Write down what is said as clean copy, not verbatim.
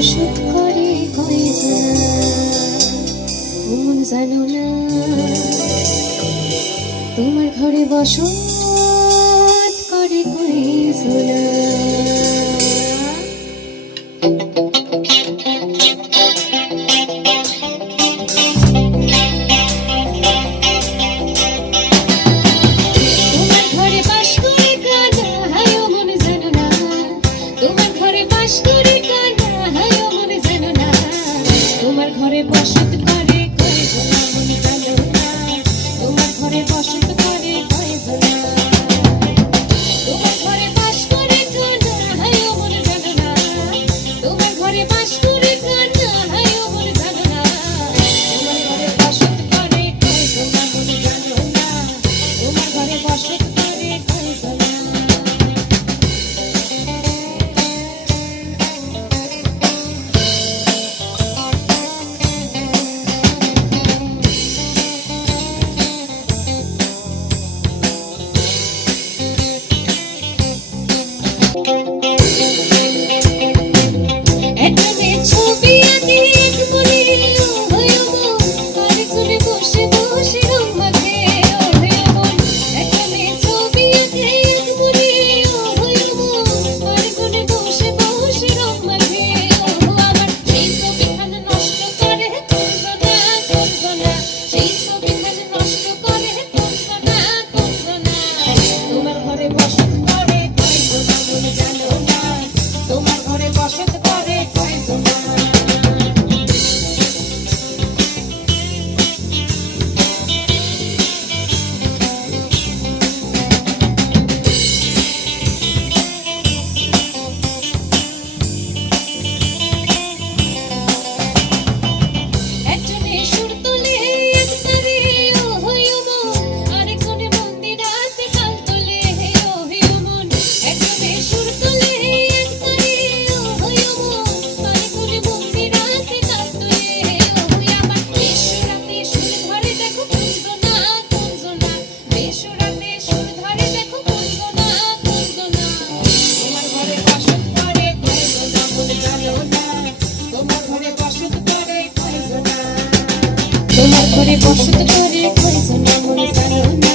বসত করে কয়জন মন জানো না তোমার ঘরে বসত করে কয়জন ঘরে বসত করে কয়জন মন জানো না তোমার ঘরে বসত করে কয়জন তোমার ঘরে বাস করে কানা হায় মন জানো না তোমার ঘরে বাস করে কানা হায় মন জানো না তোমার ঘরে বসত করে কয়জন মন জানো না তোমার ঘরে বসত করে কয়জন তোমার ঘরে বসত করে কয়জন মন জানো না